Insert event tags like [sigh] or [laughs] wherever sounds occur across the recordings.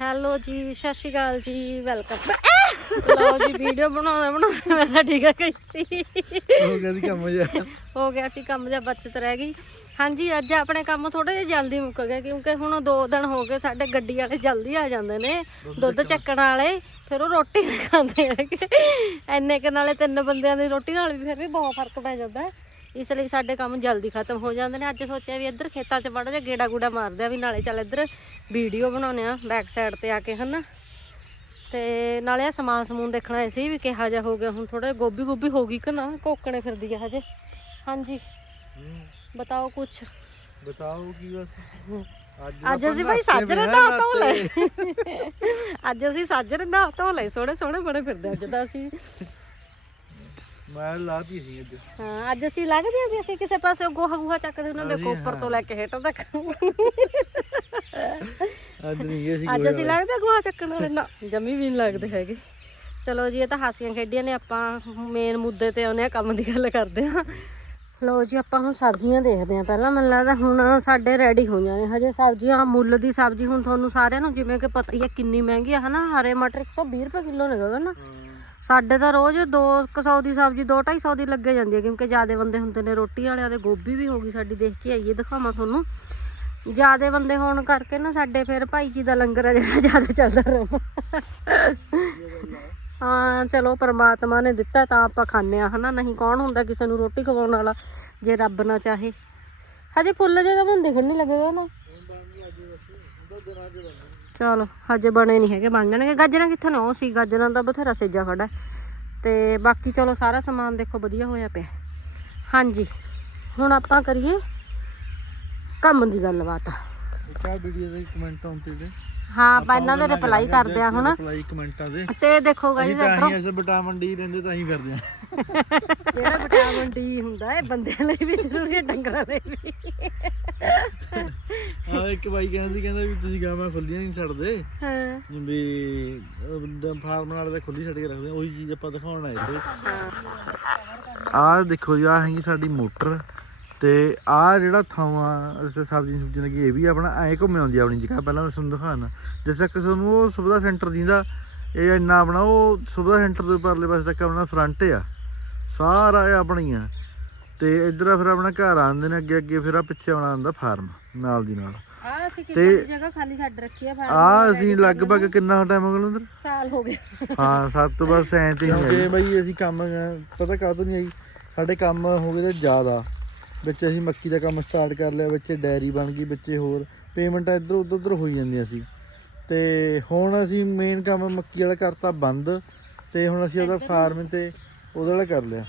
Hello ਜੀ ਸਤਿ ਸ਼੍ਰੀ ਅਕਾਲ ਜੀ ਵੈਲਕਮ ਲਓ ਜੀ ਵੀਡੀਓ ਬਣਾਉਂਦਾ ਬਣਾਉਂਦਾ ਮੈਂ ਤਾਂ ਠੀਕ ਆ ਗਈ ਸੀ। ਹੋ ਗਿਆ ਦੀ ਕੰਮ ਜਾ ਹੋ ਗਿਆ ਸੀ ਕੰਮ ਜਾਂ ਬਚਤ ਰਹਿ ਗਈ। ਹਾਂਜੀ ਅੱਜ ਆਪਣੇ ਕੰਮ ਥੋੜੇ ਜਿਹਾ ਜਲਦੀ ਮੁੱਕ ਗਏ ਕਿਉਂਕਿ ਹੁਣ 2 ਦਿਨ ਹੋ ਗਏ ਸਾਡੇ ਗੱਡੀ ਵਾਲੇ ਜਲਦੀ ਆ ਜਾਂਦੇ ਨੇ ਦੁੱਧ ਚੱਕਣ। ਵਾਲੇ ਫਿਰ ਉਹ ਰੋਟੀ ਖਾਂਦੇ ਹੈਗੇ। ਐਨੇ ਕੁ ਨਾਲੇ ਤਿੰਨ ਬੰਦਿਆਂ ਦੀ ਰੋਟੀ ਨਾਲ ਵੀ ਫਿਰ ਵੀ ਬਹੁਤ ਫ਼ਰਕ ਪੈ ਜਾਂਦਾ। ਹੈ। ਇਸ ਲਈ ਸਾਡੇ ਕੰਮ ਜਲਦੀ ਖਤਮ ਹੋ ਜਾਂਦੇ ਨੇ। ਅੱਜ ਸੋਚਿਆ ਵੀ ਇੱਧਰ ਖੇਤਾਂ 'ਚ ਵੜ ਜਾ ਗੇੜਾ ਗੂੜਾ ਮਾਰਦੇ ਆ ਵੀ ਨਾਲੇ ਚੱਲ ਇੱਧਰ ਵੀਡੀਓ ਬਣਾਉਨੇ ਆ ਬੈਕ ਸਾਈਡ ਤੇ ਆ ਕੇ ਹਨਾ। ਤੇ ਨਾਲੇ ਆ ਸਮਾਨ ਸਮੂਨ ਦੇਖਣਾ ਸੀ ਵੀ ਕਿਹਾ ਜਾ ਹੋ ਗਿਆ ਹੁਣ ਥੋੜਾ ਗੋਭੀ ਗੋਭੀ ਹੋ ਗਈ ਕਿ ਨਾ ਕੋਕਣੇ ਫਿਰਦੀ ਆ ਹਜੇ। ਹਾਂਜੀ। ਬਤਾਓ ਕੁਛ। ਬਤਾਓ ਕੀ ਬਸ। ਅੱਜ ਅਸੀਂ ਭਾਈ ਸਾਜਰੇ ਨਾ ਧੋ ਲਏ। ਅੱਜ ਅਸੀਂ ਸਾਜਰੇ ਨਾ ਧੋ ਲਏ ਸੋਹਣੇ ਸੋਹਣੇ ਬਣੇ ਫਿਰਦੇ ਅੱਜ ਤਾਂ ਅਸੀਂ। ਮੈਂ ਲਾਤੀ ਸੀ ਅੱਜ। ਹਾਂ ਅੱਜ ਅਸੀਂ ਲੱਗਦੇ ਆ ਵੀ ਅਸੀਂ ਕਿਸੇ ਪਾਸੇ ਗੋਹਾ ਗੂਹਾ ਚੱਕਦੇ ਉਹਨਾਂ ਦੇ ਉੱਪਰ ਤੋਂ ਲੈ ਕੇ ਹੇਠ ਤੱਕ। ਅੱਜ ਨਹੀਂ ਗਏ ਸੀ ਅੱਜ ਅਸੀਂ ਲੱਗਦੇ ਆ ਗੋਹਾ ਚੱਕਣ ਵਾਲੇ। ਨਾ ਜਮੀ ਵੀ ਨਹੀਂ ਲੱਗਦੇ ਹੈਗੇ। ਚਲੋ ਜੀ ਇਹ ਤਾਂ ਹਾਸੀਆਂ ਖੇਡੀਆਂ ਨੇ ਆਪਾਂ ਮੇਨ ਮੁੱਦੇ ਤੇ ਆਉਂਦੇ ਆ ਕੰਮ ਦੀ ਗੱਲ ਕਰਦੇ ਆ ਲਓ ਜੀ ਆਪਾਂ ਹੁਣ ਸਬਜ਼ੀਆਂ ਦੇਖਦੇ ਆ ਪਹਿਲਾਂ ਮੈਨੂੰ ਲੱਗਦਾ ਹੁਣ ਸਾਡੇ ਰੈਡੀ ਹੋਈਆਂ ਨੇ। ਹਜੇ ਸਬਜ਼ੀਆਂ ਮੁੱਲ ਦੀ ਸਬਜ਼ੀ ਹੁਣ ਤੁਹਾਨੂੰ ਸਾਰਿਆਂ ਨੂੰ ਜਿਵੇਂ ਕਿ ਪਤਾ ਹੀ ਹੈ ਕਿੰਨੀ ਮਹਿੰਗੀ ਆ ਹਨਾ? ਹਰੇ ਮਟਰ 120 ਰੁਪਏ ਕਿਲੋ ਨੇ। ਗਗਨ ਨਾ ਸਾਡੇ ਤਾਂ ਰੋਜ਼ 200 ਦੀ ਸਬਜ਼ੀ 2-250 ਦੀ ਲੱਗੇ ਜਾਂਦੀ ਹੈ, ਕਿਉਂਕਿ ਜਿਆਦੇ ਬੰਦੇ ਹੁੰਦੇ ਨੇ ਰੋਟੀ ਵਾਲਿਆਂ ਦੇ, ਗੋਭੀ ਵੀ ਹੋ ਗਈ ਸਾਡੀ, ਦੇਖ ਕੇ ਆਈਏ, ਦਿਖਾਵਾਂ ਤੁਹਾਨੂੰ। ਜਿਆਦੇ ਬੰਦੇ ਹੋਣ ਕਰਕੇ ਨਾ ਸਾਡੇ ਫਿਰ ਭਾਈ ਜੀ ਦਾ ਲੰਗਰ ਆ ਜਿਹੜਾ ਜ਼ਿਆਦਾ ਚੱਲਦਾ ਰਹਿੰਦਾ ਹਾਂ, ਚਲੋ ਪਰਮਾਤਮਾ ਨੇ ਦਿੱਤਾ ਤਾਂ ਆਪਾਂ ਖਾਂਦੇ ਆ ਹਨਾ? ਨਹੀਂ ਕੌਣ ਹੁੰਦਾ ਕਿਸੇ ਨੂੰ ਰੋਟੀ ਖਵਾਉਣ ਵਾਲਾ, ਜੇ ਰੱਬ ਨਾ ਚਾਹੇ। ਹਜੇ ਫੁੱਲ ਜਿਹੇ ਤਾਂ ਮੈਨੂੰ ਦਿਖਣ ਨਹੀਂ ਲੱਗੇਗਾ ਨਾ। ਚਲੋ, ਹਜੇ ਬਣੇ ਨਹੀਂ ਹੈਗੇ, ਬਣ ਜਾਣਗੇ। ਗਾਜਰਾਂ ਕਿੱਥੇ ਨੇ? ਉਹ ਸੀ, ਗਾਜਰਾਂ ਦਾ ਬਥੇਰਾ ਸੇਜਾ ਖੜਾ। ਤੇ ਬਾਕੀ ਚਲੋ, ਸਾਰਾ ਸਮਾਨ ਦੇਖੋ, ਵਧੀਆ ਹੋਇਆ ਪਿਆ। ਹਾਂਜੀ, ਹੁਣ ਆਪਾਂ ਕਰੀਏ ਕੰਮ ਦੀ ਗੱਲਬਾਤ। ਕਿਆ ਵੀਡੀਓ ਦੇ ਕਮੈਂਟ ਆਉਂਦੇ ਨੇ ਹਾਂ ਆਪਾਂ ਇਹਨਾਂ ਦੇ ਰਿਪਲਾਈ ਕਰਦੇ ਆ ਹੁਣ। ਰਿਪਲਾਈ ਕਮੈਂਟਾਂ ਦੇ। ਤੇ ਦੇਖੋ ਗਾਇਸ ਤਾਂ ਹੀ ਐਸੇ ਵਿਟਾਮਿਨ ਡੀ ਰਹਿੰਦੇ ਤਾਂ ਹੀ ਕਰਦੇ ਆ ਜਿਹੜਾ ਵਿਟਾਮਿਨ ਡੀ ਹੁੰਦਾ ਹੈ ਬੰਦਿਆਂ ਲਈ ਵੀ ਜ਼ਰੂਰੀ ਹੈ ਡੰਗਰਾਂ ਲਈ ਵੀ। ਆ ਇੱਕ ਬਾਈ ਕਹਿੰਦਾ ਸੀ ਕਹਿੰਦਾ ਵੀ ਤੁਸੀਂ ਗਾਵਾਂ ਖੁੱਲੀਆਂ ਨਹੀਂ ਛੱਡਦੇ। ਹਾਂ। ਵੀ ਫਾਰਮ ਨਾਲ ਤਾਂ ਖੁੱਲੀ ਛੱਡ ਕੇ ਰੱਖਦੇ ਆ, ਉਹੀ ਚੀਜ਼ ਆਪਾਂ ਦਿਖਾਉਣ ਆਏ ਤੇ ਆਹ ਦੇਖੋ ਜੀ ਆਹ ਹੈਗੀ ਸਾਡੀ ਮੋਟਰ। ਤੇ ਆਹ ਜਿਹੜਾ ਥਾਵਾਂ ਅਸੇ ਸਬਜ਼ੀ ਸੁਬਜ਼ੀ ਲੱਗੀ ਇਹ ਵੀ ਆਪਣਾ ਐ ਘੁੰਮ ਆਉਂਦੀ ਆ ਆਪਣੀ ਜਗ੍ਹਾ। ਪਹਿਲਾਂ ਮੈਂ ਤੁਹਾਨੂੰ ਦਿਖਾਣਾ ਜਿਸ ਤੱਕ ਤੁਹਾਨੂੰ ਉਹ ਸੁਵਿਧਾ ਸੈਂਟਰ ਦਿੰਦਾ ਇਹ ਇੰਨਾ ਆਪਣਾ ਉਹ ਸੁਵਿਧਾ ਸੈਂਟਰ ਦੇ ਪਰਲੇ ਪਾਸੇ ਤੱਕ ਆਪਣਾ ਫਰੰਟ ਆ। ਸਾਰਾ ਇਹ ਆਪਣੀ ਆ ਤੇ ਇੱਧਰ ਫਿਰ ਆਪਣਾ ਘਰ ਆਉਂਦੇ ਨੇ ਅੱਗੇ ਅੱਗੇ ਫਿਰ ਆ ਪਿੱਛੇ ਆਉਣਾ ਹੁੰਦਾ ਫਾਰਮ ਨਾਲ ਦੀ ਨਾਲ। ਆ ਅਸੀਂ ਕਿੰਨੀ ਜਗ੍ਹਾ ਖਾਲੀ ਛੱਡ ਰੱਖੀ ਆ ਫਾਰਮ ਆ ਅਸੀਂ ਲਗਭਗ ਕਿੰਨਾ ਟਾਈਮ ਹੋ ਗਿਆ ਅੰਦਰ? ਸਾਲ ਹੋ ਗਿਆ ਹਾਂ ਸੱਤ ਤੋਂ ਬਸ ਐਂ ਤੇ ਹੀ ਬਈ ਅਸੀਂ ਕੰਮ ਪਤਾ ਕਾਹਤੋਂ ਨਹੀਂ ਆਈ ਸਾਡੇ ਕੰਮ ਹੋ ਗਏ ਤੇ ਜ਼ਿਆਦਾ। ਵਿੱਚ ਅਸੀਂ ਮੱਕੀ ਦਾ ਕੰਮ ਸਟਾਰਟ ਕਰ ਲਿਆ ਵਿੱਚ ਡੈਰੀ ਬਣ ਗਈ ਵਿੱਚ ਹੋਰ ਪੇਮੈਂਟਾਂ ਇੱਧਰ ਉੱਧਰ ਉੱਧਰ ਹੋਈ ਜਾਂਦੀਆਂ ਸੀ। ਤੇ ਹੁਣ ਅਸੀਂ ਮੇਨ ਕੰਮ ਮੱਕੀ ਵਾਲਾ ਕਰਤਾ ਬੰਦ ਤੇ ਹੁਣ ਅਸੀਂ ਉਹਦਾ ਫਾਰਮ ਤੇ ਉਹਦਾ ਵਾਲਾ ਕਰ ਲਿਆ।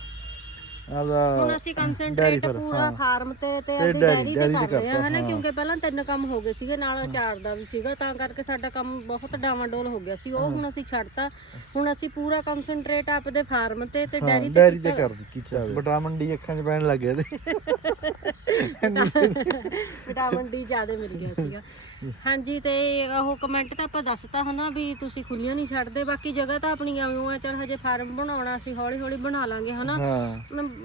ਹੁਣ ਆਦਾ ਅਸੀਂ ਡੈਰੀ ਕਨਸੈਂਟਰੇਟ ਫਾਰਮ, ਪੂਰਾ ਹਾਂ। ਫਾਰਮ ਤੇ ਤੇ ਤੇ ਆਪਣੀ ਡੈਰੀ- ਡੈਰੀ ਤੇ ਡੈਰੀ ਤੇ ਕਰ ਰਹੇ ਆ ਕਰਤਾ, ਹਨਾ? ਹਾਂ। ਕਿਉਂਕਿ ਪਹਿਲਾਂ ਤਿੰਨ ਕੰਮ ਹੋ ਗਏ ਸੀਗੇ ਨਾਲ ਚਾਰ ਦਾ ਵੀ ਸੀਗਾ ਤਾਂ ਕਰਕੇ ਸਾਡਾ ਕੰਮ ਬਹੁਤ ਡਾਵਾਂਡੋਲ ਹੋ ਗਿਆ ਸੀ। ਉਹ ਹੁਣ ਅਸੀਂ ਛੱਡਤਾ। ਹੁਣ ਅਸੀਂ ਪੂਰਾ ਕਨਸੈਂਟਰੇਟ ਆਪਦੇ ਫਾਰਮ ਤੇ ਤੇ ਹਾਂ ਡੈਰੀ ਤੇ ਡੈਰੀ ਤੇ ਕਰ ਦਿੱਤੀ ਚਾਵੇ ਵਿਟਾਮਿਨ ਡੀ ਅੱਖਾਂ 'ਚ ਪੈਣ ਲੱਗ ਗਿਆ ਤੇ। [laughs] ਵਿਟਾਮਿਨ ਡੀ ਜ਼ਿਆਦਾ ਮਿਲ ਗਿਆ ਸੀਗਾ। ਹਾਂਜੀ ਤੇ ਉਹ ਕਮੈਂਟ ਤਾਂ ਆਪਾਂ ਦੱਸਤਾ ਹਨਾ ਵੀ ਤੁਸੀਂ ਖੁੱਲੀਆਂ ਨਹੀਂ ਛੱਡਦੇ ਬਾਕੀ ਜਗ੍ਹਾ ਤਾਂ ਆਪਣੀਆਂ ਉਹ ਆ ਚਲ ਹਜੇ ਫਾਰਮ ਬਣਾਉਣਾ ਅਸੀਂ ਹੌਲੀ ਹੌਲੀ ਬਣਾ ਲਾਂਗੇ ਹਨਾ?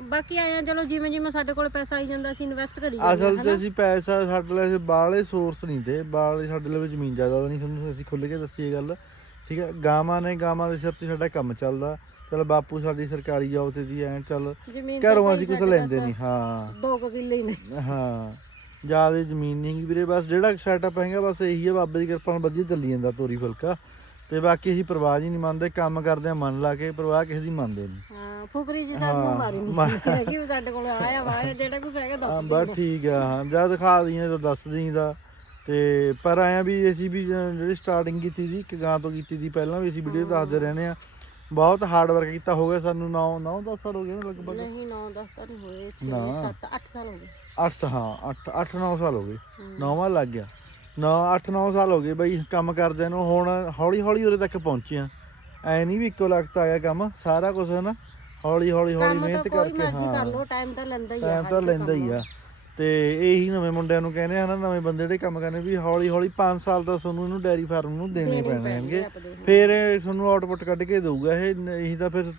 ਬਾਕੀ ਆਇਆ ਚਲੋ ਜਿਵੇਂ ਜਿਵੇਂ ਸਾਡੇ ਕੋਲ ਪੈਸਾ ਆਈ ਜਾਂਦਾ ਅਸੀਂ ਇਨਵੈਸਟ ਕਰੀ ਜਾਂਦੇ ਅਸਲ 'ਚ ਅਸੀਂ ਪੈਸਾ ਸਾਡੇ ਲਈ ਬਾਲੇ ਸੋਰਸ ਨਹੀਂ ਤੇ ਬਾਲੇ ਸਾਡੇ ਲਈ ਜ਼ਮੀਨ ਜ਼ਿਆਦਾ ਨਹੀਂ ਤੁਹਾਨੂੰ ਅਸੀਂ ਖੁੱਲ ਕੇ ਦੱਸੀ ਇਹ ਗੱਲ। ਠੀਕ ਹੈ ਗਾਵਾਂ ਨੇ ਗਾਵਾਂ ਦੇ ਸਿਰ ਤੇ ਸਾਡਾ ਕੰਮ ਚੱਲਦਾ। ਚਲ ਬਾਪੂ ਸਾਡੀ ਸਰਕਾਰੀ ਜੌਬ ਤੇ ਦੀ ਐ ਚੱਲ ਜ਼ਮੀਨ ਘਰੋਂ ਅਸੀਂ ਕੁਝ ਲੈਂਦੇ ਨਹੀਂ ਹਾਂ। ਦੋ ਕੁ ਕਿੱਲੇ ਹੀ ਨੇ। ਹਾਂ ਜ਼ਿਆਦਾ ਜ਼ਮੀਨ ਨਹੀਂ ਗੀ ਵੀਰੇ ਬਸ ਜਿਹੜਾ ਸੈਟਅਪ ਹੈਗਾ ਬਸ ਇਹੀ ਹੈ ਬਾਬੇ ਦੀ ਕਿਰਪਾ ਨਾਲ ਵਧੀਆ ਚੱਲੀ ਜਾਂਦਾ ਤੋਰੀ ਫੁਲਕਾ। ਤੇ ਬਾਕੀ ਅਸੀਂ ਪਰਵਾਹ ਹੀ ਨਹੀਂ ਮੰਨਦੇ ਕੰਮ ਕਰਦੇ ਆ ਮਨ ਲਾ ਕੇ ਪਰਵਾਹ ਕਿਸੇ ਦੀ ਮੰਨਦੇ ਨਹੀਂ। ਹਾਂ ਫੁਕਰੀ ਜੀ ਸਾਨੂੰ ਮਾਰੀ ਨਹੀਂ ਹੈਗੀ ਸਾਡੇ ਕੋਲ ਆਇਆ ਵਾ ਜਿਹੜਾ ਕੁਝ ਹੈਗਾ ਹਾਂ ਦੱਸ ਬਸ ਠੀਕ ਆ ਹਾਂ ਜਦ ਦਿਖਾ ਦਈਏ ਤਾਂ ਦੱਸ ਦਈਦਾ। ਤੇ ਪਰ ਆਇਆ ਵੀ ਅਸੀਂ ਵੀ ਜਿਹੜੀ ਸਟਾਰਟਿੰਗ ਕੀਤੀ ਸੀ ਇੱਕ ਗਾਂ ਤੋਂ ਕੀਤੀ ਸੀ ਪਹਿਲਾਂ ਵੀ ਅਸੀਂ ਵੀਡੀਓ ਦੱਸਦੇ ਰਹਿੰਦੇ ਆ ਬਹੁਤ ਹਾਰਡ ਵਰਕ ਕੀਤਾ ਹੋ ਗਿਆ ਸਾਨੂੰ 9 9 10 ਸਾਲ ਹੋ ਗਏ ਨਾ ਲਗਭਗ। ਨਹੀਂ 9 10 ਤਾਂ ਨਹੀਂ ਹੋਏ 6 ਨਾ। 7 8 ਸਾਲ ਹੋ ਗਏ। 8 ਹਾਂ 8 8 9 ਸਾਲ ਹੋ ਗਏ। ਨੌਵਾਂ ਲੱਗ ਗਿਆ। 9 8 9 ਸਾਲ ਹੋ ਗਏ ਬਈ ਕੰਮ ਕਰਦਿਆਂ ਨੂੰ ਹੁਣ ਹੌਲੀ ਹੌਲੀ ਉਰੇ ਤੱਕ ਪਹੁੰਚੇ ਆ ਐ ਨਹੀਂ ਵੀ ਇੱਕੋ ਲਖਤ ਆ ਗਿਆ ਕੰਮ ਸਾਰਾ ਕੁਝ ਹੈ ਨਾ ਹੌਲੀ ਹੌਲੀ ਹੌਲੀ ਕੰਮ ਤਾਂ ਮਿਹਨਤ ਕੋਈ ਕਰਕੇ ਮਰਜ਼ੀ ਕਰ ਹਾਂ। ਲੋ ਟਾਈਮ ਤਾਂ ਲੈਂਦਾ ਹੀ ਆ ਟਾਈਮ ਤਾਂ ਲੈਂਦਾ ਹੀ। ਆ। ਤੇ ਇਹੀ ਨਵੇਂ ਮੁੰਡਿਆਂ ਨੂੰ ਕਹਿੰਦੇ ਆ ਨਾ ਨਵੇਂ ਬੰਦੇ ਜਿਹੜੇ ਕੰਮ ਕਰਨੇ ਵੀ ਹੌਲੀ ਹੌਲੀ 5 ਸਾਲ ਦਾ ਤੁਹਾਨੂੰ ਇਹਨੂੰ ਡੈਰੀ ਫਾਰਮ ਨੂੰ ਦੇਣੇ ਪੈਣੇ ਹੈਗੇ। ਫਿਰ ਤੁਹਾਨੂੰ ਆਊਟਪੁੱਟ ਕੱਢ ਕੇ ਦਊਗਾ ਇਹ ਇਹੀ ਤਾਂ ਫਿਰ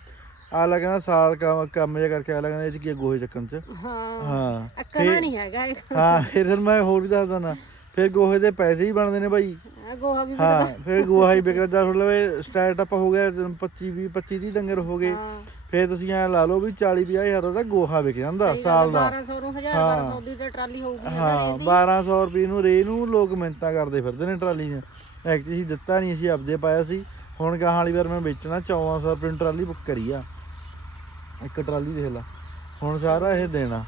ਆਲਾ ਕਹਿੰਦਾ ਸਾਲ ਕੰਮ ਕੰਮ ਜਿਹਾ ਕਰਕੇ ਆਲਾ ਕਹਿੰਦਾ ਇਹ ਚ ਕੀ ਗੋਹੇ ਚੱਕਣ ਚ। ਹਾਂ ਹਾਂ ਅੱਕਣਾ ਨਹੀਂ ਹੈਗਾ ਇਹ। ਹਾਂ ਫਿਰ ਫਿਰ ਮੈਂ ਹੋਰ ਵੀ ਦੱਸਦਾ ਨਾ ਫਿਰ ਗੋਹੇ ਦੇ ਪੈਸੇ ਹੀ ਬਣਦੇ ਨੇ ਬਾਈ। ਆ ਗੋਹਾ ਵੀ ਹਾਂ ਫਿਰ ਗੋਹਾ ਹੀ ਵਿਕਦਾ। ਮਤਲਬ ਸਟਾਰਟਅਪ ਹੋ ਗਿਆ 25 20 25 30 ਡੰਗਰ ਹੋ ਗਏ। ਹਾਂ। ਫਿਰ ਤੁਸੀਂ ਐ ਲਾ ਲਓ ਵੀ 40 50 ਹਜ਼ਾਰ ਦਾ ਗੋਹਾ ਵਿਕ ਜਾਂਦਾ ਸਾਲ ਦਾ। 1200 ਨੂੰ 1000 ਹਾਂ। 1200 ਦੀ ਤੇ ਟਰਾਲੀ ਹੋਊਗੀ ਹਾਂ 1200 ਰੁਪਏ ਨੂੰ ਰੇ ਨੂੰ ਲੋਕ ਮਿੰਤਾ ਕਰਦੇ ਫਿਰਦੇ ਨੇ ਟਰਾਲੀ 'ਚ ਐਕਚੁਅਲੀ ਦਿੱਤਾ ਨਹੀਂ ਅਸੀਂ ਆਪਦੇ ਪਾਇਆ ਸੀ। ਹੁਣ ਗਾਹਾਂ ਵਾਲੀ ਵਾਰ ਮੈਂ ਵੇਚਣਾ 1400 ਰੁਪਏ ਨੂੰ ਟਰਾਲੀ ਬੁੱਕ ਕਰੀ ਆ। ਇੱਕ ਟਰਾਲੀ ਦੇਖ ਲਾ। ਹੁਣ ਸਾਰਾ ਇਹ ਦੇਣਾ।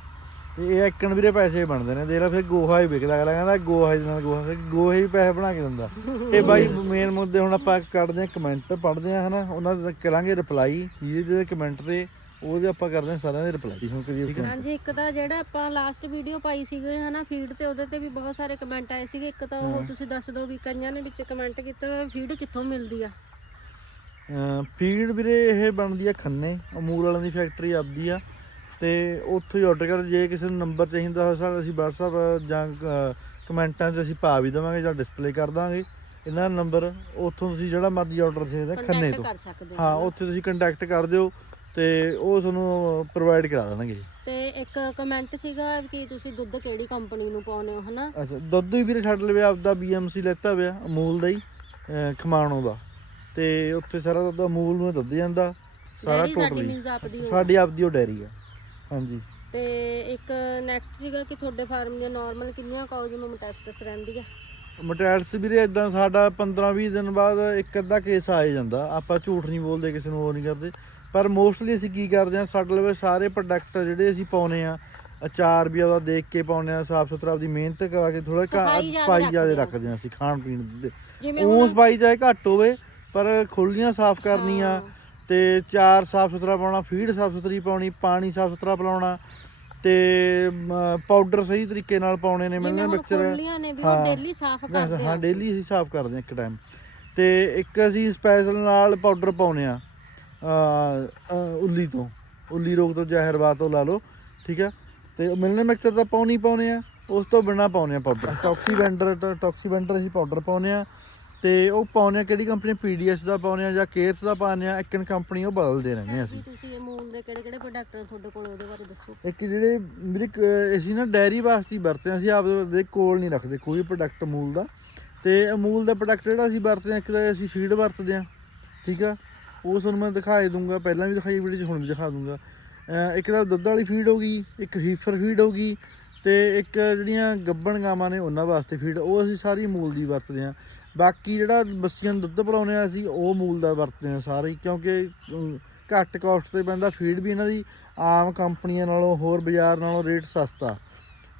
ਤੇ ਇਹ ਇੱਕਣ ਵੀਰੇ ਪੈਸੇ ਬਣਦੇ ਨੇ ਦੇਖ ਲਾ ਫਿਰ ਗੋਹਾ ਹੀ ਵਿਕਦਾ ਅਗਲਾ ਕਹਿੰਦਾ ਗੋਹਾ ਦੇ ਨਾਲ ਗੋਹਾ ਫਿਰ ਗੋਹੇ ਵੀ ਪੈਸੇ ਬਣਾ ਕੇ ਦਿੰਦਾ। [laughs] ਤੇ ਬਾਈ ਮੇਨ ਮੁੱਦੇ ਹੁਣ ਆਪਾਂ ਕੱਢਦੇ ਆ ਕਮੈਂਟ ਪੜ੍ਹਦੇ ਆ ਹਨਾ ਉਹਨਾਂ ਦਾ ਕਰਾਂਗੇ ਰਿਪਲਾਈ ਜਿਹਦੇ ਜਿਹਦੇ ਕਮੈਂਟ ਤੇ ਉਹਦੇ ਆਪਾਂ ਕਰਦੇ ਆ ਸਾਰਿਆਂ ਦੇ ਰਿਪਲਾਈ ਹੁਣ ਕਰੀਏ ਹਾਂਜੀ ਇੱਕ ਤਾਂ ਜਿਹੜਾ ਆਪਾਂ ਲਾਸਟ ਵੀਡੀਓ ਪਾਈ ਸੀਗੇ ਹਨਾ ਫੀਡ ਤੇ ਉਹਦੇ ਤੇ ਵੀ ਬਹੁਤ ਸਾਰੇ ਕਮੈਂਟ ਆਏ ਸੀਗੇ। ਇੱਕ ਤਾਂ ਉਹ ਤੁਸੀਂ ਦੱਸ ਦਿਓ ਵੀ ਕਈਆਂ ਨੇ ਵਿੱਚ ਕਮੈਂਟ ਕੀਤਾ ਫੀਡ ਕਿੱਥੋਂ ਮਿਲਦੀ ਆ? ਫੀਡ ਵੀਰੇ ਇਹ ਬਣਦੀ ਆ ਖੰਨੇ ਅਮੂਲ ਵਾਲਿਆਂ ਦੀ ਫੈਕਟਰੀ ਆਪਦੀ ਆ। ਤੇ ਉੱਥੋਂ ਹੀ ਆਰਡਰ ਕਰ ਜੇ ਕਿਸੇ ਨੂੰ ਨੰਬਰ ਚਾਹੀਦਾ ਹੋ ਸਕਦਾ ਅਸੀਂ WhatsApp ਜਾਂ ਕਮੈਂਟਾਂ 'ਚ ਅਸੀਂ ਪਾ ਵੀ ਦੇਵਾਂਗੇ ਜਾਂ ਡਿਸਪਲੇ ਕਰ ਦਾਂਗੇ। ਇਹਨਾਂ ਦਾ ਨੰਬਰ ਉੱਥੋਂ ਤੁਸੀਂ ਜਿਹੜਾ ਮਰਜ਼ੀ ਆਰਡਰ ਚਾਹੀਦਾ ਖੰਨੇ ਤੋਂ। ਹਾਂ। ਹੋ ਉੱਥੇ ਤੁਸੀਂ ਕੰਟੈਕਟ ਕਰ ਦਿਓ ਤੇ ਉਹ ਤੁਹਾਨੂੰ ਪ੍ਰੋਵਾਈਡ ਕਰਾ ਦੇਣਗੇ। ਤੇ ਇੱਕ ਕਮੈਂਟ ਸੀਗਾ ਕਿ ਤੁਸੀਂ ਦੁੱਧ ਕਿਹੜੀ ਕੰਪਨੀ ਨੂੰ ਪਾਉਨੇ ਹੋ ਹਨਾ? ਅੱਛਾ ਦੁੱਧ ਵੀ ਵੀਰੇ ਛੱਡ ਲਵੇ ਆਪਦਾ BMC ਲੈਤਾ ਪਿਆ ਅਮੂਲ ਦਾ ਹੀ ਖਮਾਣੋ ਦਾ। ਤੇ ਉੱਥੇ ਸਾਰਾ ਦੁੱਧ ਅਮੂਲ ਨੂੰ ਹੀ ਦੁੱਧ ਜਾਂਦਾ ਸਾਰਾ ਸਾਡੀ ਟੋਟਲੀ। ਸਾਡੀ ਆਪਦੀ ਉਹ ਡੈਰੀ ਆ। ਹਾਂਜੀ। ਤੇ ਇੱਕ ਨੈਕਸਟ ਸੀਗਾ ਕਿ ਤੁਹਾਡੇ ਫਾਰਮ ਦੀਆਂ ਨਾਰਮਲ ਕਿੰਨੀਆਂ ਕਾਉਜ਼ਮ ਟੈਸਟਸ ਰਹਿੰਦੀ ਆ। ਮਟੈਲਸ ਵੀਰੇ ਇਦਾਂ ਸਾਡਾ 15-20 ਦਿਨ ਬਾਅਦ ਇੱਕ ਅੱਧਾ ਕੇਸ ਆ ਹੀ ਜਾਂਦਾ। ਆਪਾਂ ਝੂਠ ਨਹੀਂ ਬੋਲਦੇ ਕਿਸੇ ਨੂੰ ਉਹ ਨਹੀਂ ਕਰਦੇ। ਪਰ ਮੋਸਟਲੀ ਅਸੀਂ ਕੀ ਕਰਦੇ ਆ ਸਾਡੇ ਲਵੇ ਸਾਰੇ ਪ੍ਰੋਡਕਟ ਜਿਹੜੇ ਅਸੀਂ ਪਾਉਨੇ ਆ ਅਚਾਰ ਵੀ ਉਹਦਾ ਦੇਖ ਕੇ ਪਾਉਨੇ ਆ ਸਾਫ਼ ਸੁਥਰਾ ਆਪਦੀ ਮਿਹਨਤ ਕਰਾ ਕੇ ਥੋੜਾ ਸਫ਼ਾਈ ਜ਼ਿਆਦਾ ਰੱਖਦੇ ਆ। ਅਸੀਂ ਖਾਣ ਪੀਣ ਦੇ। ਹੁਣ ਸਫ਼ਾਈ ਚਾਹੇ ਘੱਟ ਹੋਵੇ ਪਰ ਖੁੱਲੀਆਂ ਸਾਫ਼ ਕਰਨੀਆਂ। ਤੇ ਚਾਰ ਸਾਫ਼ ਸੁਥਰਾ ਪਾਉਣਾ ਫੀਡ ਸਾਫ਼ ਸੁਥਰੀ ਪਾਉਣੀ ਪਾਣੀ ਸਾਫ਼ ਸੁਥਰਾ ਪਿਲਾਉਣਾ ਤੇ ਪਾਊਡਰ ਸਹੀ ਤਰੀਕੇ ਨਾਲ ਪਾਉਣੇ ਨੇ ਮਿਲਣੇ ਮਿਕਸਚਰ ਹਾਂ। ਡੇਲੀ ਸਾਫ਼ ਕਰਦੇ ਹਾਂ ਡੇਲੀ ਅਸੀਂ ਸਾਫ਼ ਕਰਦੇ ਹਾਂ ਇੱਕ ਟਾਈਮ ਤੇ ਇੱਕ ਅਸੀਂ ਸਪੈਸ਼ਲ ਨਾਲ ਪਾਊਡਰ ਪਾਉਨੇ ਆ ਉੱਲੀ ਤੋਂ। ਉੱਲੀ ਰੋਗ ਤੋਂ ਜ਼ਹਿਰਵਾ ਤੋਂ ਲਾ ਲਓ ਠੀਕ ਆ? ਤੇ ਮਿਲਣੇ ਮਿਕਸਚਰ ਤਾਂ ਪਾਉਣੀ ਪਾਉਨੇ ਆ ਉਸ ਤੋਂ ਬਿਨਾ ਪਾਉਨੇ ਆ ਪਾਊਡਰ ਟੌਕਸੀ ਵੈਂਡਰ ਟੌਕਸੀ ਵੈਂਡਰ ਅਸੀਂ ਪਾਊਡਰ ਪਾਉਨੇ ਆ। ਤੇ ਉਹ ਪਾਉਨੇ ਆ ਕਿਹੜੀ ਕੰਪਨੀ? ਪੀਡੀਐਸ ਦਾ ਪਾਉਨੇ ਆ ਜਾਂ ਕੇਅਰਸ ਦਾ ਪਾਉਨੇ ਆ? ਇੱਕ ਕੰਪਨੀ ਉਹ ਬਦਲਦੇ ਰਹਿੰਦੇ ਆ ਅਸੀਂ। ਤੁਸੀਂ ਅਮੂਲ ਦੇ ਕਿਹੜੇ ਕਿਹੜੇ ਪ੍ਰੋਡਕਟ ਨੇ ਤੁਹਾਡੇ ਕੋਲ ਉਹਦੇ ਬਾਰੇ ਦੱਸੋ। ਇੱਕ ਜਿਹੜੇ ਮੇਰੇ ਅਸੀਂ ਨਾ ਡੈਰੀ ਵਾਸਤੇ ਹੀ ਵਰਤਦੇ ਹਾਂ ਅਸੀਂ ਆਪਦੇ ਕੋਲ ਨਹੀਂ ਰੱਖਦੇ ਕੋਈ ਪ੍ਰੋਡਕਟ ਅਮੂਲ ਦਾ। ਤੇ ਅਮੂਲ ਦਾ ਪ੍ਰੋਡਕਟ ਜਿਹੜਾ ਅਸੀਂ ਵਰਤਦੇ ਹਾਂ ਇੱਕ ਤਾਂ ਅਸੀਂ ਫੀਡ ਵਰਤਦੇ ਹਾਂ ਠੀਕ ਆ? ਉਹ ਤੁਹਾਨੂੰ ਮੈਂ ਦਿਖਾ ਦੂੰਗਾ ਪਹਿਲਾਂ ਵੀ ਦਿਖਾਈ ਵੀਡੀਓ 'ਚ ਹੁਣ ਵੀ ਦਿਖਾ ਦੂੰਗਾ ਇੱਕ ਤਾਂ ਦੁੱਧ ਵਾਲੀ ਫੀਡ ਹੋਗੀ ਇੱਕ ਹੀਫਰ ਫੀਡ ਹੋਗੀ ਤੇ ਇੱਕ ਜਿਹੜੀਆਂ ਗੱਬਣ ਗਾਵਾਂ ਨੇ ਉਹਨਾਂ ਵਾਸਤੇ ਫੀਡ ਉਹ ਅਸੀਂ ਸਾਰੀ ਅਮੂਲ ਦੀ ਵਰਤਦੇ ਹਾਂ ਬਾਕੀ ਜਿਹੜਾ ਬੱਸੀਆਂ ਨੂੰ ਦੁੱਧ ਪਿਲਾਉਂਦੇ ਆ ਅਸੀਂ ਉਹ ਅਮੂਲ ਦਾ ਵਰਤਦੇ ਹਾਂ ਸਾਰੇ ਕਿਉਂਕਿ ਘੱਟ ਕਾਸਟ ਤੇ ਪੈਂਦਾ ਫੀਡ ਵੀ ਇਹਨਾਂ ਦੀ ਆਮ ਕੰਪਨੀਆਂ ਨਾਲੋਂ ਹੋਰ ਬਾਜ਼ਾਰ ਨਾਲੋਂ ਰੇਟ ਸਸਤਾ।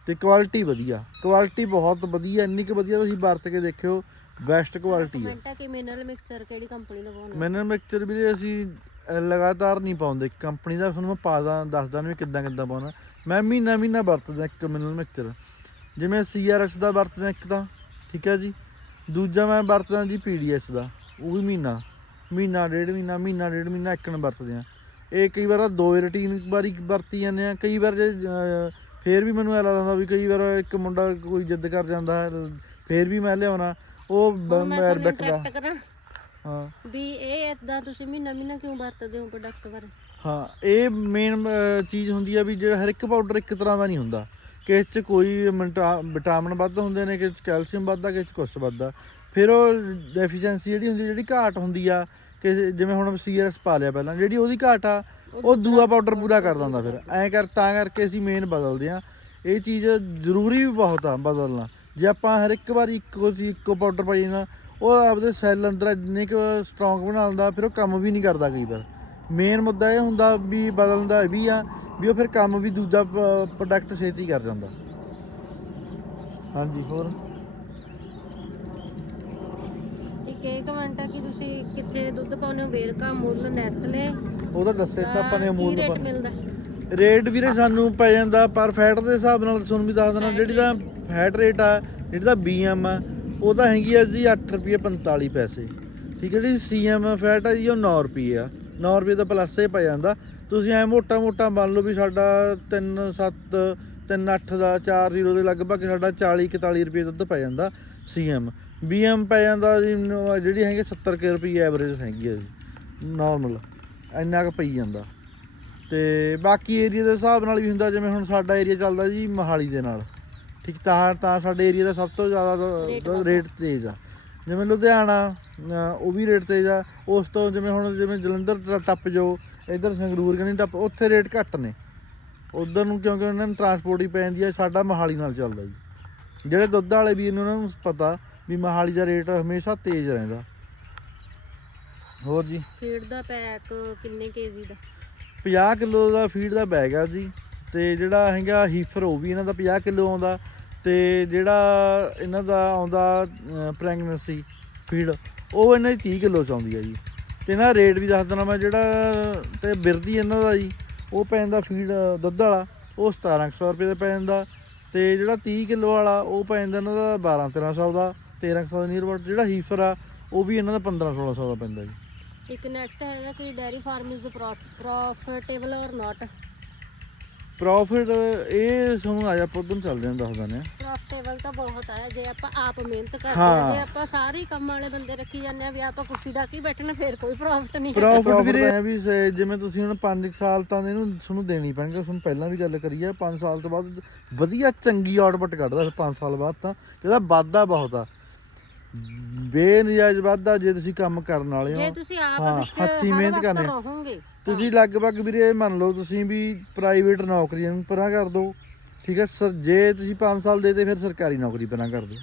ਤੇ ਕੁਆਲਿਟੀ ਵਧੀਆ। ਕੁਆਲਿਟੀ ਬਹੁਤ ਵਧੀਆ ਇੰਨੀ ਕੁ ਵਧੀਆ ਤੁਸੀਂ ਵਰਤ ਕੇ ਦੇਖਿਓ ਬੈਸਟ ਕੁਆਲਿਟੀ ਹੈ ਕਮੈਂਟ ਆ ਕਿ ਮਿਨਰਲ ਮਿਕਸਚਰ ਕਿਹੜੀ ਕੰਪਨੀ ਦਾ ਪਾਉਣਾ ਮੈਨਰ ਮਿਕਸਚਰ ਵੀ ਅਸੀਂ ਲਗਾਤਾਰ ਨਹੀਂ ਪਾਉਂਦੇ। ਕੰਪਨੀ ਦਾ ਤੁਹਾਨੂੰ ਮੈਂ ਪਾਦਾ ਦੱਸਦਾ ਵੀ ਕਿੱਦਾਂ ਕਿੱਦਾਂ ਪਾਉਣਾ। ਮੈਂ ਮਹੀਨਾ ਮਹੀਨਾ ਵਰਤਦਾ ਇੱਕ ਮਿਨਰਲ ਮਿਕਸਚਰ ਜਿਵੇਂ ਸੀਆਰਐਸ ਦਾ ਵਰਤਦਾ ਇੱਕ ਤਾਂ ਠੀਕ ਹੈ ਜੀ? ਦੂਜਾ ਮੈਂ ਵਰਤਦਾ ਜੀ ਪੀਡੀਐਸ ਦਾ ਉਹ ਵੀ ਮਹੀਨਾ ਮਹੀਨਾ ਡੇਢ ਮਹੀਨਾ ਮਹੀਨਾ ਡੇਢ ਮਹੀਨਾ ਇੱਕ ਨੂੰ ਵਰਤਦੇ ਆ ਇਹ ਕਈ ਵਾਰ ਦੋ ਰੁਟੀਨ ਵਾਰੀ ਵਰਤੀ ਜਾਂਦੇ ਆ ਕਈ ਵਾਰ ਜੇ ਫੇਰ ਵੀ ਮੈਨੂੰ ਐ ਲੱਗਦਾ ਹੁੰਦਾ ਵੀ ਕਈ ਵਾਰ ਇੱਕ ਮੁੰਡਾ ਕੋਈ ਜਿੱਦ ਕਰ ਜਾਂਦਾ ਹੈ ਫੇਰ ਵੀ ਮੈਂ ਲਿਆਉਣਾ ਉਹ ਮੈਂ ਕਰਾਂ। ਹਾਂ। ਵੀ ਇਹ ਇਦਾਂ ਤੁਸੀਂ ਮਹੀਨਾ ਮਹੀਨਾ ਕਿਉਂ ਵਰਤਦੇ ਹੋ ਪ੍ਰੋਡਕਟ ਬਾਰੇ? ਹਾਂ ਇਹ ਮੇਨ ਚੀਜ਼ ਹੁੰਦੀ ਆ ਵੀ ਜਿਹੜਾ ਹਰ ਇੱਕ ਪਾਊਡਰ ਇੱਕ ਤਰ੍ਹਾਂ ਦਾ ਨਹੀਂ ਹੁੰਦਾ। ਕਿਸੇ 'ਚ ਕੋਈ ਮਿੰਟਾ- ਵਿਟਾਮਿਨ ਵੱਧ ਹੁੰਦੇ ਨੇ ਕਿਸੇ 'ਚ ਕੈਲਸ਼ੀਅਮ ਵੱਧਦਾ ਕਿਸੇ 'ਚ ਕੁਛ ਵੱਧਦਾ। ਫਿਰ ਉਹ ਡੈਫੀਸ਼ੀਐਂਸੀ ਜਿਹੜੀ ਹੁੰਦੀ ਜਿਹੜੀ ਘਾਟ ਹੁੰਦੀ ਆ ਕਿਸੇ ਜਿਵੇਂ ਹੁਣ ਸੀਆਰਐਸ ਪਾ ਲਿਆ ਪਹਿਲਾਂ ਜਿਹੜੀ ਉਹਦੀ ਘਾਟ ਆ ਉਹ ਦੂਆ ਪਾਊਡਰ ਪੂਰਾ ਕਰ ਦਿੰਦਾ ਫਿਰ। ਐਂ ਕਰ ਤਾਂ ਕਰਕੇ ਅਸੀਂ ਮੇਨ ਬਦਲਦੇ ਆ। ਇਹ ਚੀਜ਼ ਜ਼ਰੂਰੀ ਵੀ ਬਹੁਤ ਆ ਬਦਲਣਾ। ਜੇ ਆਪਾਂ ਹਰ ਇੱਕ ਵਾਰੀ ਇੱਕੋ ਚੀਜ਼ ਇੱਕੋ ਪਾਊਡਰ ਪਾਈਏ ਨਾ ਉਹ ਆਪਦੇ ਸੈੱਲ ਅੰਦਰ ਜਿੰਨੇ ਕੁ ਸਟਰੋਂਗ ਬਣਾ ਲੈਂਦਾ ਫਿਰ ਉਹ ਕੰਮ ਵੀ ਨਹੀਂ ਕਰਦਾ ਕਈ ਵਾਰ। ਮੇਨ ਮੁੱਦਾ ਇਹ ਹੁੰਦਾ ਵੀ ਬਦਲਣ ਦਾ ਇਹ ਵੀ ਆ ਵੀ ਉਹ ਫਿਰ ਕੰਮ ਵੀ ਦੂਜਾ ਪ੍ਰੋਡਕਟ ਛੇਤੀ ਕਰ ਜਾਂਦਾ। ਹਾਂਜੀ ਹੋਰ? ਇੱਕ ਇਹ ਕਮੈਂਟ ਆ ਕਿ ਤੁਸੀਂ ਕਿੱਥੇ ਦੁੱਧ ਪਾਉਂਦੇ ਹੋ? ਵੇਰਕਾ ਮੁੱਲ ਨੈਸਲੇ। ਉਹਦਾ ਦੱਸੇ ਤਾਂ ਆਪਾਂ ਨੇ ਅਮੂਲ ਰੇਟ ਮਿਲਦਾ? ਰੇਟ ਵੀਰੇ ਸਾਨੂੰ ਪੈ ਜਾਂਦਾ ਪਰ ਫੈਟ ਦੇ ਹਿਸਾਬ ਨਾਲ ਤੁਹਾਨੂੰ ਵੀ ਦੱਸ ਦੇਣਾ ਜਿਹੜੀ ਦਾ ਫੈਟ ਰੇਟ ਆ ਜਿਹੜੀ ਦਾ ਬੀਐਮ ਆ ਉਹ ਤਾਂ ਹੈਗੀ ਆ ਜੀ 8 ਰੁਪਏ 45 ਪੈਸੇ। ਠੀਕ ਹੈ ਜੀ ਸੀਐਮ ਫੈਟ ਆ ਜੀ ਉਹ 9 ਰੁਪਏ ਆ। 9 ਰੁਪਏ ਦਾ ਪਲੱਸ ਇਹ ਪੈ ਜਾਂਦਾ। ਤੁਸੀਂ ਐ ਮੋਟਾ ਮੋਟਾ ਮੰਨ ਲਓ ਵੀ ਸਾਡਾ 3 7 3 8 ਦਾ 4 ਜ਼ੀਰੋ ਦੇ ਲਗਭਗ ਸਾਡਾ 40 41 ਰੁਪਏ ਦੁੱਧ ਪੈ ਜਾਂਦਾ ਸੀਐਮ ਬੀਐਮ ਪੈ ਜਾਂਦਾ ਜੀ ਜਿਹੜੀ ਹੈਗੀ 70 ਕੁ ਰੁਪਏ ਐਵਰੇਜ ਹੈਗੀ ਆ ਜੀ ਨਾਰਮਲ ਇੰਨਾ ਕੁ ਪਈ ਜਾਂਦਾ। ਤੇ ਬਾਕੀ ਏਰੀਆ ਦੇ ਹਿਸਾਬ ਨਾਲ ਵੀ ਹੁੰਦਾ ਜਿਵੇਂ ਹੁਣ ਸਾਡਾ ਏਰੀਆ ਚੱਲਦਾ ਜੀ ਮੋਹਾਲੀ ਦੇ ਨਾਲ। ਠੀਕ ਤਾਂ ਤਾਂ ਸਾਡੇ ਏਰੀਆ ਦਾ ਸਭ ਤੋਂ ਜ਼ਿਆਦਾ ਰੇਟ ਤੇਜ਼ ਆ। ਜਿਵੇਂ ਲੁਧਿਆਣਾ ਉਹ ਵੀ ਰੇਟ ਤੇਜ਼ ਆ। ਉਸ ਤੋਂ ਜਿਵੇਂ ਹੁਣ ਜਿਵੇਂ ਜਲੰਧਰ ਟੱਪ ਜਾਓ ਇਧਰ ਸੰਗਰੂਰ ਕਨੀ ਟੱਪ ਉੱਥੇ ਰੇਟ ਘੱਟ ਨੇ। ਉਧਰ ਨੂੰ ਕਿਉਂਕਿ ਉਹਨਾਂ ਨੂੰ ਟਰਾਂਸਪੋਰਟ ਹੀ ਪੈ ਜਾਂਦੀ ਆ ਸਾਡਾ ਮਹਾਲੀ ਨਾਲ ਚੱਲਦਾ ਜੀ। ਜਿਹੜੇ ਦੁੱਧ ਵਾਲੇ ਵੀ ਉਹਨਾਂ ਨੂੰ ਪਤਾ ਵੀ ਮਹਾਲੀ ਦਾ ਰੇਟ ਹਮੇਸ਼ਾ ਤੇਜ਼ ਰਹਿੰਦਾ। ਹੋਰ ਜੀ? ਫੀਡ ਦਾ ਪੈਕ ਕਿੰਨੇ ਕੇਜੀ ਦਾ? 50 ਕਿਲੋ ਦਾ ਫੀਡ ਦਾ ਬੈਗ ਆ ਜੀ ਤੇ ਜਿਹੜਾ ਹੈਗਾ ਹੀਫਰ ਉਹ ਵੀ ਇਹਨਾਂ ਦਾ 50 ਕਿਲੋ ਆਉਂਦਾ ਤੇ ਜਿਹੜਾ ਇਹਨਾਂ ਦਾ ਆਉਂਦਾ ਪ੍ਰੈਗਨੈਂਸੀ ਫੀਡ ਉਹ ਇਹਨਾਂ ਦੀ 30 ਕਿਲੋ ਚ ਆਉਂਦੀ ਆ ਜੀ। ਤੇ ਇਹਨਾਂ ਰੇਟ ਵੀ ਦੱਸ ਦਿੰਦਾ ਮੈਂ ਜਿਹੜਾ ਤੇ ਬਿਰਦੀ ਇਹਨਾਂ ਦਾ ਜੀ, ਉਹ ਪੈ ਜਾਂਦਾ ਫੀਡ, ਦੁੱਧ ਵਾਲਾ, ਉਹ 1700 ਰੁਪਏ ਦਾ ਪੈ ਜਾਂਦਾ। ਤੇ ਜਿਹੜਾ 30 ਕਿਲੋ ਵਾਲਾ, ਉਹ ਪੈ ਜਾਂਦਾ ਇਹਨਾਂ ਦਾ 12 1300 ਦਾ 1300 ਨੀਅਰ ਅਬਾਊਟ ਜਿਹੜਾ ਹੀਫਰ ਆ, ਉਹ ਵੀ ਇਹਨਾਂ ਦਾ 15 1600 ਦਾ ਪੈਂਦਾ ਜੀ। ਇੱਕ ਨੈਕਸਟ ਹੈਗਾ ਕਿ dairy farm is profitable or not profit ਇਹ ਸਾਨੂੰ ਆ ਜਾ ਪੁੱਦਨ ਚੱਲਦੇ ਆਂ ਦੱਸ ਦਿੰਦੇ ਆ ਪ੍ਰੋਫਿਟੇਬਲ ਤਾਂ ਬਹੁਤ ਹੈ ਜੇ ਆਪਾਂ ਆਪ ਮਿਹਨਤ ਕਰਦੇ ਹਾਂ। ਹਾਂ। ਜੇ ਆਪਾਂ ਸਾਰੇ ਹੀ ਕੰਮ ਵਾਲੇ ਬੰਦੇ ਰੱਖੀ ਜਾਂਦੇ ਆ ਵੀ ਆਪਾਂ ਕੁਰਸੀ ਢਾ ਕੇ ਹੀ ਬੈਠਣਾ ਫਿਰ ਕੋਈ ਪ੍ਰੋਫਿਟ ਨਹੀਂ। ਹੈ ਪ੍ਰੋਫਿਟ ਵੀਰੇ ਐ ਵੀ ਸ- ਜਿਵੇਂ ਤੁਸੀਂ ਹੁਣ 5 ਸਾਲ ਤਾਂ ਇਹਨੂੰ ਤੁਹਾਨੂੰ ਦੇਣੀ ਪੈਣਗੇ ਤੁਹਾਨੂੰ ਪਹਿਲਾਂ ਵੀ ਗੱਲ ਕਰੀ ਆ 5 ਸਾਲ ਤੋਂ ਬਾਅਦ ਵਧੀਆ ਚੰਗੀ ਆਊਟਪੁੱਟ ਕੱਢਦਾ 5 ਸਾਲ ਬਾਅਦ ਤਾਂ ਇਹਦਾ ਵਾਧਾ ਬਹੁਤ ਆ। ਬੇਨਜਾਇਜ਼ ਵਾਧਾ ਜੇ ਤੁਸੀਂ ਕੰਮ ਕਰਨ ਵਾਲੇ ਜੇ ਹੋ ਤੁਸੀਂ ਆਪ ਹਾਂ, ਵਿੱਚ ਹੱਥੀਂ ਹਰ ਮਿਹਨਤ ਵਕਤ ਕਰਨੀ। ਰਹੋਗੇ। ਤੁਸੀਂ ਲਗਭਗ ਵੀਰੇ ਇਹ ਮੰਨ ਲਓ ਤੁਸੀਂ ਵੀ ਪ੍ਰਾਈਵੇਟ ਨੌਕਰੀਆਂ ਨੂੰ ਪਰਾਂ ਕਰ ਦਿਓ, ਠੀਕ ਹੈ, ਸਰ, ਜੇ ਤੁਸੀਂ 5 ਸਾਲ ਦੇ ਤੇ ਫਿਰ ਸਰਕਾਰੀ ਨੌਕਰੀ ਪਰਾਂ ਕਰ ਦਿਓ।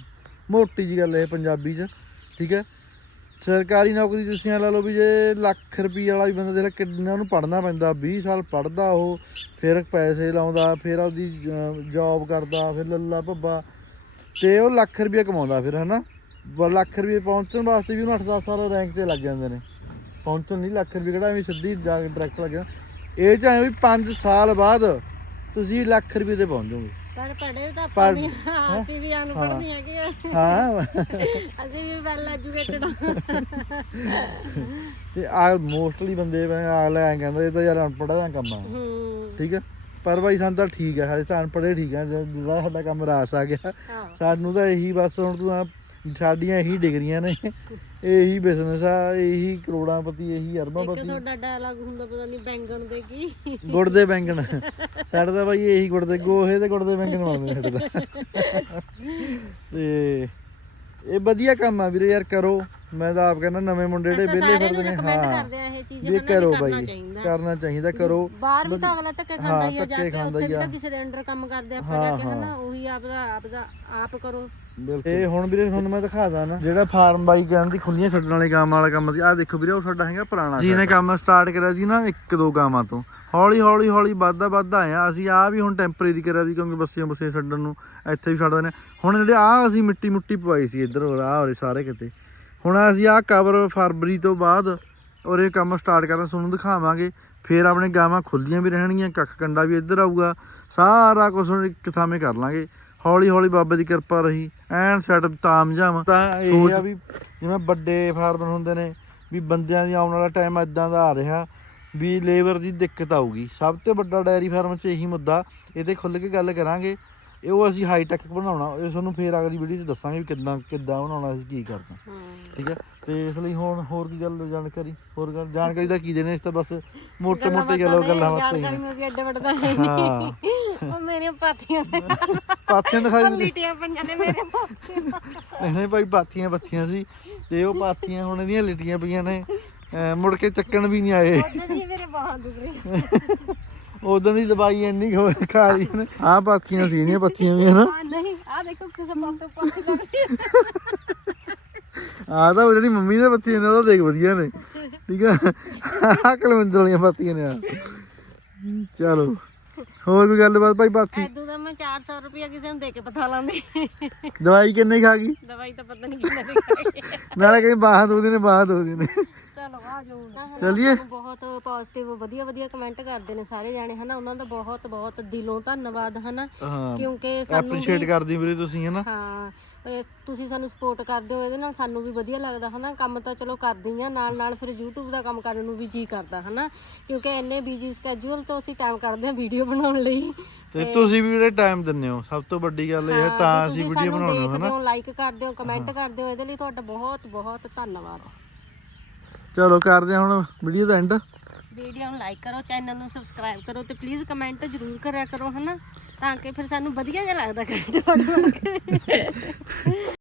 ਮੋਟੀ ਜੀ ਗੱਲ ਹੈ ਪੰਜਾਬੀ 'ਚ, ਠੀਕ ਹੈ। ਸਰਕਾਰੀ ਨੌਕਰੀ ਤੁਸੀਂ ਇਹ ਲਾ ਲਓ ਵੀ ਜੇ ਲੱਖ ਰੁਪਏ ਵਾਲਾ ਵੀ ਬੰਦਾ ਦੇਖ ਕਿੰਨਾ ਉਹਨੂੰ ਪੜ੍ਹਨਾ ਪੈਂਦਾ 20 ਸਾਲ ਪੜ੍ਹਦਾ ਉਹ, ਫਿਰ ਪੈਸੇ ਲਾਉਂਦਾ, ਫਿਰ ਉਹਦੀ ਜੌਬ ਕਰਦਾ, ਫਿਰ ਲੱਲਾ ਭੱਬਾ, ਤੇ ਉਹ ਲੱਖ ਰੁਪਏ ਕਮਾਉਂਦਾ ਫਿਰ, ਹਨਾ। ਬ- ਲੱਖ ਰੁਪਏ ਪਹੁੰਚਣ ਵਾਸਤੇ ਵੀ ਉਹਨੂੰ 8-10 ਸਾਲ ਰੈਂਕ ਤੇ ਲੱਗ ਜਾਂਦੇ ਨੇ। ਪਹੁੰਚਣ ਨਹੀਂ ਲੱਖ ਰੁਪਏ ਕਿਹੜਾ ਐਵੇਂ ਸਿੱਧੀ ਜਾ ਕੇ ਡਾਇਰੈਕਟ ਲੱਗ ਜਾਣਾ ਇਹ ਚਾਹੇ ਵੀ 5 ਸਾਲ ਬਾਅਦ ਤੁਸੀਂ ਲੱਖ ਰੁਪਏ ਤੇ ਪਹੁੰਚ ਜਾਓਗੇ। ਪਰ ਪੜ੍ਹੇ ਤਾਂ ਆਪਾਂ ਵੀ ਅਸੀਂ ਵੀ ਅਨਪੜ੍ਹ ਨਹੀਂ ਹੈਗੇ ਹਾਂ। ਅਸੀਂ ਵੀ ਵੈਲ ਐਜੂਕੇਟਡ ਤੇ ਆ ਮੋਸਟਲੀ ਬੰਦੇ ਅਗਲਾ ਐਂ ਕਹਿੰਦਾ ਇਹ ਤਾਂ ਯਾਰ ਅਨਪੜ੍ਹਾਂ ਦਾ ਕੰਮ ਆ। ਹੂੰ। ਠੀਕ ਹੈ ਪਰ ਬਾਈ ਸਾਨੂੰ ਤਾਂ ਠੀਕ ਹੈ ਹਾਲੇ ਤਾਂ ਅਨਪੜ੍ਹੇ ਠੀਕ ਆ ਜਿਹੜਾ ਸਾਡਾ ਕੰਮ ਰਾਸ ਆ ਗਿਆ। ਹਾਂ। ਸਾਨੂੰ ਤਾਂ ਇਹੀ ਬਸ ਹੁਣ ਤੂੰ ਸਾਡੀਆਂ ਇਹੀ ਡਿਗਰੀਆਂ ਨੇ। ਇਹੀ ਬਿਜ਼ਨਸ ਆ ਇਹੀ ਕਰੋੜਾਂਪਤੀ ਇਹੀ ਇੱਕ ਅਰਬਾਂਪਤੀ। ਤੁਹਾਡਾ ਡਾਇਲੌਗ ਹੁੰਦਾ ਪਤਾ ਨਹੀਂ ਬੈਂਗਣ ਦੇ ਕੀ। ਗੁੜ ਦੇ ਬੈਂਗਣ। ਸਾਡੇ ਤਾਂ ਬਾਈ ਇਹੀ ਗੁੜ ਦੇ ਗੋਹੇ ਤੇ ਗੁੜ ਦੇ ਬੈਂਗਣ ਬਣਦੇ ਨੇ ਸਾਡੇ ਤਾਂ। ਤੇ ਇਹ ਵਧੀਆ ਕੰਮ ਆ ਵੀਰੇ ਯਾਰ ਕਰੋ। ਮੈਂ ਤਾਂ ਆਪ ਕਹਿੰਦਾ ਨਵੇਂ ਮੁੰਡੇ ਜਿਹੜੇ ਵਿਹਲੇ ਫਿਰਦੇ ਨੂੰ ਕਮੈਂਟ ਹਾਂ। ਕਰਦੇ ਆ ਇਹ ਚੀਜ਼ ਵੀ ਹਨਾ ਕਰੋ ਬਾਈ ਚਾਹੀਦਾ। ਕਰਨਾ ਚਾਹੀਦਾ ਕਰੋ। ਬਾਹਰ ਵੀ ਤਾਂ ਅਗਲਾ ਧੱਕੇ ਖਾਂਦਾ ਹਾਂ, ਆ ਜਾ ਕੇ ਉੱਥੇ ਵੀ। ਤਾਂ ਕਿਸੇ ਦੇ ਅੰਡਰ ਕੰਮ ਕਰਦੇ ਆਪਾਂ ਜਾ ਕੇ ਹਨਾ ਉਹੀ ਆਪ ਦਾ ਆਪ ਦਾ ਆਪ ਕਰੋ। ਤੇ ਹੁਣ ਵੀਰੇ ਤੁਹਾਨੂੰ ਮੈਂ ਦਿਖਾਦਾ ਨਾ। ਜਿਹੜਾ ਫਾਰਮ ਬਾਈ ਕਹਿੰਦੀ ਖੁੱਲੀਆਂ ਛੱਡਣ ਵਾਲੇ ਕੰਮ ਵਾਲਾ ਕੰਮ ਸੀ। ਆਹ ਦੇਖੋ ਵੀਰੇ ਉਹ ਸਾਡਾ ਹੈਗਾ ਪੁਰਾਣਾ ਜੀ ਨੇ ਕੰਮ ਸਟਾਰਟ ਕਰਿਆ ਸੀ ਨਾ ਇੱਕ ਦੋ ਗਾਵਾਂ ਤੋਂ। ਹੌਲੀ ਹੌਲੀ ਹੌਲੀ ਵੱਧਦਾ ਵੱਧਦਾ ਆਇਆ। ਅਸੀਂ ਆ ਵੀ ਹੁਣ ਟੈਂਪਰੇਰੀ ਕਰਿਆ ਸੀ ਕਿਉਂਕਿ ਬੱਸੀਆਂ ਬੱਸੀਆਂ ਛੱਡਣ ਨੂੰ ਇੱਥੇ ਵੀ ਛੱਡਦੇ ਨੇ ਹੁਣ ਜਿਹੜੇ ਆ ਅਸੀਂ ਮਿੱਟੀ ਮੁੱਟੀ ਪਵਾਈ ਸੀ ਇੱਧਰ ਆ ਹੋਰੇ ਸਾਰੇ ਕਿਤੇ। ਹੁਣ ਅਸੀਂ ਆ ਕਵਰ ਫਰਵਰੀ ਤੋਂ ਬਾਅਦ ਔਰ ਇਹ ਕੰਮ ਸਟਾਰਟ ਕਰਨਾ ਤੁਹਾਨੂੰ ਦਿਖਾਵਾਂਗੇ। ਫੇਰ ਆਪਣੇ ਗਾਵਾਂ ਖੁੱਲੀਆਂ ਵੀ ਰਹਿਣਗੀਆਂ ਕੱਖ ਕੰਡਾ ਵੀ ਇੱਧਰ ਆਊਗਾ। ਸਾਰਾ ਕੁਝ ਇੱਕ ਥਾਵੇਂ ਕਰ ਲਾਂਗੇ। ਹੌਲੀ ਹੌਲੀ ਬਾਬੇ ਦੀ ਕਿਰਪਾ ਰਹੀ ਐਨ ਸੈਟਅਪ ਤਾਮਝਾਮ। ਤਾਂ ਇਹ ਆ ਵੀ ਜਿਵੇਂ ਵੱਡੇ ਫਾਰਮਰ ਹੁੰਦੇ ਨੇ ਵੀ ਬੰਦਿਆਂ ਦੀ ਆਉਣ ਵਾਲਾ ਟਾਈਮ ਇਦਾਂ ਦਾ ਆ ਰਿਹਾ ਵੀ ਲੇਬਰ ਦੀ ਦਿੱਕਤ ਆਊਗੀ। ਸਭ ਤੋਂ ਵੱਡਾ ਡੈਰੀ ਫਾਰਮ 'ਚ ਇਹੀ ਮੁੱਦਾ ਇਹਦੇ ਖੁੱਲ ਕੇ ਗੱਲ ਕਰਾਂਗੇ। ਇਹ ਉਹ ਅਸੀਂ ਹਾਈ ਟੈਕ ਬਣਾਉਣਾ ਇਹ ਤੁਹਾਨੂੰ ਫੇਰ ਅਗਲੀ ਵੀਡੀਓ 'ਚ ਦੱਸਾਂਗੇ ਵੀ ਕਿੱਦਾਂ ਕਿੱਦਾਂ ਬਣਾਉਣਾ ਅਸੀਂ ਕੀ ਕਰਨਾ। ਹਾਂ। ਠੀਕ ਹੈ? ਤੇ ਇਸ ਲਈ ਹੁਣ ਹੋਰ ਕੀ ਗੱਲ ਜਾਣਕਾਰੀ? ਹੋਰ ਗੱਲ ਜਾਣਕਾਰੀ ਦਾ ਕੀ ਦੇਣੇ ਇਸ ਤਾਂ ਬਸ ਮੋਟੇ ਮੋਟੇ ਗੱਲਾਂ ਗੱਲਾਂ ਬਾਤਾਂ ਹੀ ਜਾਣਕਾਰੀ ਨੇ। ਅਸੀਂ ਐਡੇ ਵੱਡਾ ਹੈ ਹਾਂ। ਉਹ ਮੇਰੀਆਂ ਪਾਥੀਆਂ ਦੇ ਪਾਥੀਆਂ ਦਿਖਾਈ ਲਿਟੀਆਂ ਪਈਆਂ ਨੇ ਮੇਰੇ ਨਹੀਂ ਨਹੀਂ ਭਾਈ ਪਾਥੀਆਂ ਬੱਥੀਆਂ ਸੀ ਤੇ ਉਹ ਪਾਥੀਆਂ ਹੁਣ ਇਹਦੀਆਂ ਲਿਟੀਆਂ ਪਈਆਂ ਨੇ। ਮੁੜ ਕੇ ਚੱਕਣ ਵੀ ਨਹੀਂ ਆਏ। ਉਹਦੇ ਦੀ ਮੇਰੇ ਬਾਹਾਂ ਦੁਖ ਰਹੀ। ਉਦੋਂ ਦੀ ਦਵਾਈ ਇੰਨੀ ਖੋ ਨੇ। ਆਹ ਪਾਥੀਆਂ ਸੀ ਇਹਦੀਆਂ ਪੱਥੀਆਂ ਵੀ ਹਨਾ ਆ ਨਹੀਂ ਆ ਦੇਖੋ ਕਿਸੇ ਪਾਸੇ ਪਾਥੀ ਲੱਗਦੀ ਆਹ ਤਾਂ ਉਹ ਜਿਹੜੀ ਮੰਮੀ ਦੇ ਪੱਤੀਆਂ ਨੇ ਉਹ ਤਾਂ ਦੇਖ ਵਧੀਆ ਨੇ। ਠੀਕ ਆ? ਆਹ ਕਲਵੰਦਰ ਵਾਲੀਆਂ ਪੱਤੀਆਂ ਨੇ ਆਹ। ਚਲੋ ਹੋਰ ਕੋਈ ਗੱਲਬਾਤ ਭਾਈ ਪਾਥੀ ਐਦੂ ਦਾ ਮੈਂ 400 ਰੁਪਇਆ ਕਿਸੇ ਨੂੰ ਦੇ ਕੇ ਪਤਾ ਲਾਂਦੀ। ਦਵਾਈ ਕਿੰਨੇ ਖਾ ਗਈ? ਦਵਾਈ ਤਾਂ ਪਤਾ ਨਹੀਂ ਕਿੰਨੇ ਦੀ ਖਾਈ ਨਾਲੇ ਕਹੀਂ ਬਾਹਾਂ ਦੋਦੇ ਨੇ ਬਾਹਾਂ ਦੋਦੇ ਨੇ ਚਲੋ ਆ ਜਾਓ ਚੱਲੀਏ? ਬਹੁਤ ਪੋਜ਼ਿਟਿਵ ਵਧੀਆ ਵਧੀਆ ਕਮੈਂਟ ਕਰਦੇ ਨੇ ਸਾਰੇ ਜਾਣੇ ਹਨਾ? ਉਹਨਾਂ ਦਾ ਬਹੁਤ ਬਹੁਤ ਦਿਲੋਂ ਧੰਨਵਾਦ ਹਨਾ? ਕਿਉਂਕਿ ਸਾਨੂੰ ਐਪਰੀਸ਼ੀਏਟ ਕਰਦੀ ਵੀਰੇ ਤੁਸੀਂ ਹਨਾ? ਹਾਂ। ਇਹ ਤੁਸੀਂ ਸਾਨੂੰ ਸਪੋਰਟ ਕਰਦੇ ਹੋ ਇਹਦੇ ਨਾਲ ਸਾਨੂੰ ਵੀ ਵਧੀਆ ਲੱਗਦਾ ਹਨਾ? ਕੰਮ ਤਾਂ ਚਲੋ ਕਰਦੀ ਆ ਨਾਲ ਨਾਲ ਫਿਰ YouTube ਦਾ ਕੰਮ ਕਰਨ ਨੂੰ ਵੀ ਜੀ ਕਰਦਾ ਹਨਾ? ਕਿਉਂਕਿ ਇੰਨੇ ਬਿਜ਼ੀ ਸਕੇਜੂਲ ਤੋਂ ਅਸੀਂ ਟਾਈਮ ਕੱਢਦੇ ਆ ਵੀਡੀਓ ਬਣਾਉਣ ਲਈ। ਤੇ ਤੁਸੀਂ ਵੀ ਵੀਰੇ ਟਾਈਮ ਦਿੰਦੇ ਹੋ ਸਭ ਤੋਂ ਵੱਡੀ ਗੱਲ ਇਹ ਹੈ ਤਾਂ ਅਸੀਂ ਵੀਡੀਓ ਬਣਾਉਂਦੇ ਹਾਂ ਹਨਾ? ਲਾਈਕ ਕਰਦੇ ਹੋ ਕਮੈਂਟ ਕਰਦੇ ਹੋ ਇਹਦੇ ਲਈ ਤੁਹਾਡਾ ਬਹੁਤ ਬਹੁਤ ਧੰਨਵਾਦ। ਚਲੋ ਕਰਦੇ ਹਾਂ ਹੁਣ ਵੀਡੀਓ ਦਾ ਐਂਡ ਵੀਡੀਓ ਨੂੰ ਲਾਈਕ ਕਰੋ ਚੈਨਲ ਨੂੰ ਸਬਸਕ੍ਰਾਈਬ ਕਰੋ ਤੇ ਪਲੀਜ਼ ਕਮੈਂਟ ਜ਼ਰੂਰ ਕਰਿਆ ਕਰੋ ਹਨਾ? ਤਾਂ ਕਿ ਫਿਰ ਸਾਨੂੰ ਵਧੀਆ ਜਿਹਾ ਲੱਗਦਾ ਕਮੈਂਟ ਪੜ੍ਹ ਪੜ੍ਹ ਕੇ।